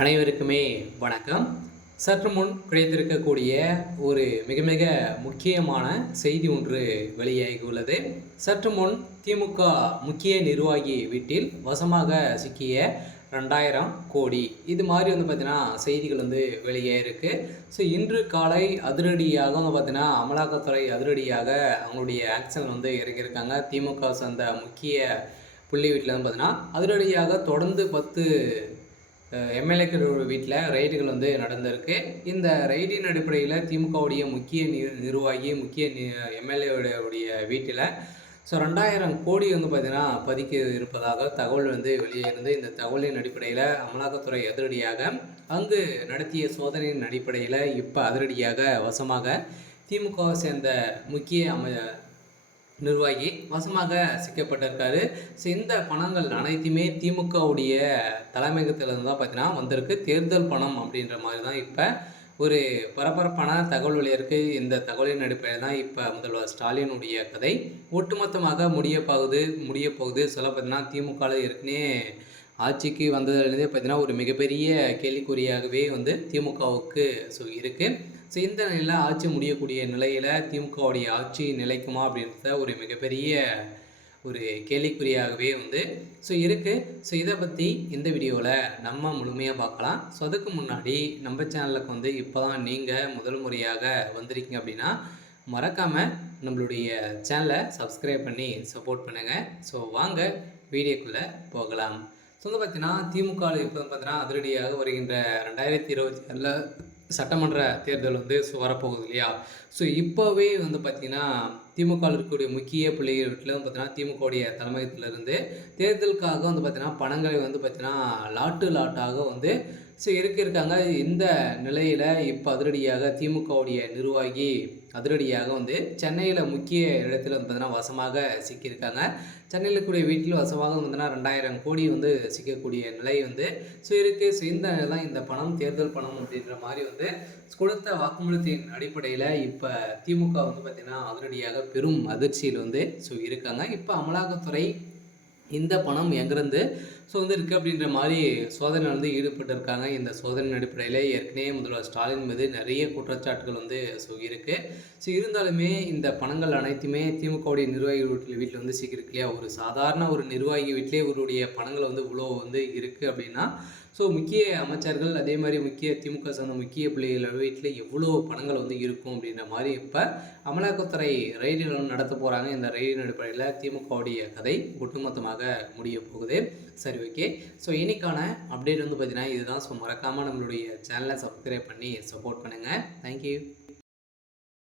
அனைவருக்குமே வணக்கம். சற்று முன் கிடைத்திருக்கக்கூடிய ஒரு மிக மிக முக்கியமான செய்தி ஒன்று வெளியாகியுள்ளது. சற்று முன் திமுக முக்கிய நிர்வாகி வீட்டில் வசமாக சிக்கிய 2000 கோடி இது மாதிரி பார்த்தீங்கன்னா செய்திகள் வெளியாயிருக்கு. ஸோ இன்று காலை அதிரடியாக பார்த்தீங்கன்னா அமலாக்கத்துறை அதிரடியாக அவங்களுடைய ஆக்ஷன் இறங்கியிருக்காங்க. திமுக சார்ந்த முக்கிய புள்ளி வீட்டில் பார்த்தீங்கன்னா அதிரடியாக தொடர்ந்து 10 எம்எல்ஏக்கள் வீட்டில் ரைடுகள் நடந்திருக்கு. இந்த ரைடின் அடிப்படையில் திமுகவுடைய முக்கிய நிர்வாகி முக்கிய எம்எல்ஏவுடைய வீட்டில் 2000 கோடி பார்த்தீங்கன்னா பதுக்கி இருப்பதாக தகவல் வெளியே இருந்து, இந்த தகவலின் அடிப்படையில் அமலாக்கத்துறை அதிரடியாக அங்கு நடத்திய சோதனையின் அடிப்படையில் இப்போ அதிரடியாக வசமாக திமுகவை சேர்ந்த முக்கிய நிர்வாகி வசமாக சிக்கப்பட்டிருக்காரு. ஸோ இந்த பணங்கள் அனைத்துமே திமுகவுடைய தலைமையகத்திலிருந்து தான் பார்த்தீங்கன்னா வந்திருக்கு. தேர்தல் பணம் அப்படின்ற மாதிரி தான் இப்போ ஒரு பரபரப்பான தகவல் வெளியிருக்கு. இந்த தகவலின் அடிப்படையில் தான் இப்போ முதல்வர் ஸ்டாலினுடைய கதை ஒட்டுமொத்தமாக முடிய போகுது சொல்ல பார்த்தீங்கன்னா திமுகவில் ஏற்கனவே ஆட்சிக்கு வந்ததுலேருந்தே பார்த்தீங்கன்னா ஒரு மிகப்பெரிய கேள்விக்குறியாகவே திமுகவுக்கு இருக்குது. ஸோ இந்த நிலையில் ஆட்சி முடியக்கூடிய நிலையில் திமுகவுடைய ஆட்சி நிலைக்குமா அப்படின்றத ஒரு மிகப்பெரிய ஒரு கேள்விக்குறியாகவே ஸோ இருக்குது. ஸோ இதை பற்றி இந்த வீடியோவில் நம்ம முழுமையாக பார்க்கலாம். ஸோ அதுக்கு முன்னாடி நம்ம சேனலுக்கு இப்போ தான் நீங்கள் முதல் முறையாக வந்திருக்கீங்க அப்படின்னா மறக்காமல் நம்மளுடைய சேனலை சப்ஸ்கிரைப் பண்ணி சப்போர்ட் பண்ணுங்கள். ஸோ வாங்க வீடியோக்குள்ளே போகலாம். ஸோ பார்த்தீங்கன்னா திமுகவில் இப்போ பார்த்தீங்கன்னா அதிரடியாக வருகின்ற 2026 சட்டமன்ற தேர்தல் வரப்போகுது இல்லையா? ஸோ இப்போவே பார்த்திங்கன்னா திமுகவில் இருக்கக்கூடிய முக்கிய புள்ளிகள் வீட்டில் பார்த்தீங்கன்னா திமுகவுடைய தலைமையகத்திலிருந்து தேர்தலுக்காக பார்த்திங்கன்னா பணங்களை பார்த்திங்கன்னா லாட்டாக ஸோ இருக்காங்க. இந்த நிலையில் இப்போ அதிரடியாக திமுகவுடைய நிர்வாகி அதிரடியாக சென்னையில் முக்கிய இடத்துல பார்த்தீங்கன்னா வசமாக சிக்கியிருக்காங்க. சென்னையில் இருக்கக்கூடிய வீட்டில் வசமாக 2000 கோடி சிக்கக்கூடிய நிலை ஸோ இருக்குது. ஸோ இந்த தான் இந்த பணம் தேர்தல் பணம் அப்படின்ற மாதிரி கொடுத்த வாக்குமூலத்தின் அடிப்படையில் இப்போ திமுக பார்த்திங்கன்னா அதிரடியாக பெரும் அதிர்ச்சியில் ஸோ இருக்காங்க. இப்போ அமலாக்கத்துறை இந்த பணம் எங்கேருந்து ஸோ இருக்குது அப்படின்ற மாதிரி சோதனை ஈடுபட்டிருக்காங்க. இந்த சோதனையின் அடிப்படையில் ஏற்கனவே முதல்வர் ஸ்டாலின் மீது நிறைய குற்றச்சாட்டுகள் ஸோ இருக்குது. ஸோ இருந்தாலுமே இந்த பணங்கள் அனைத்துமே திமுகவுடைய நிர்வாகிகள் வீட்டில் சிக்கிருக்கு இல்லையா? ஒரு சாதாரண ஒரு நிர்வாகி வீட்டிலே இவருடைய பணங்கள் இவ்வளோ இருக்குது அப்படின்னா ஸோ முக்கிய அமைச்சர்கள் அதே மாதிரி முக்கிய திமுக சார்ந்த முக்கிய பிள்ளைகள் வீட்டில் எவ்வளோ பணங்கள் இருக்கும் அப்படின்ற மாதிரி இப்போ அமலாக்கத்துறை ரைடுகள் நடத்த போகிறாங்க. இந்த ரைடின் அடிப்படையில் திமுகவுடைய கதை ஒட்டுமொத்தமாக முடிய போகுது. சரி, ஓகே. ஸோ இன்னைக்கான அப்டேட் பார்த்தீங்கன்னா இதுதான். ஸோ மறக்காமல் நம்மளுடைய சேனலை சப்ஸ்கிரைப் பண்ணி சப்போர்ட் பண்ணுங்கள். தேங்க்யூ.